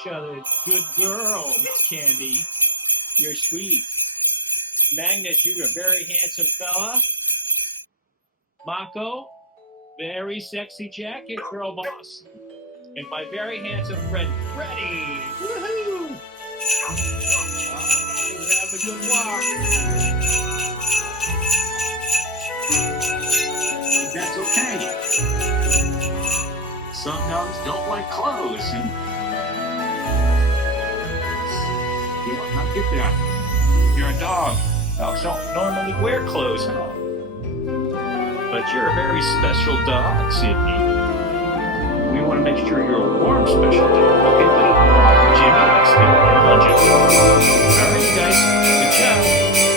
each other. Good girl, Candy. You're sweet. Magnus, you're a very handsome fella. Mako, very sexy jacket, girl boss. And my very handsome friend, Freddie. Woohoo! Have a good walk. That's okay. Some dogs don't like clothes. You will not get that. You're a dog. Dogs don't normally wear clothes, huh? But you're a very special dog, Sydney. We want to make sure you're a warm, special dog. Okay, buddy? Jimmy likes to lunges. All right, you guys. Good job.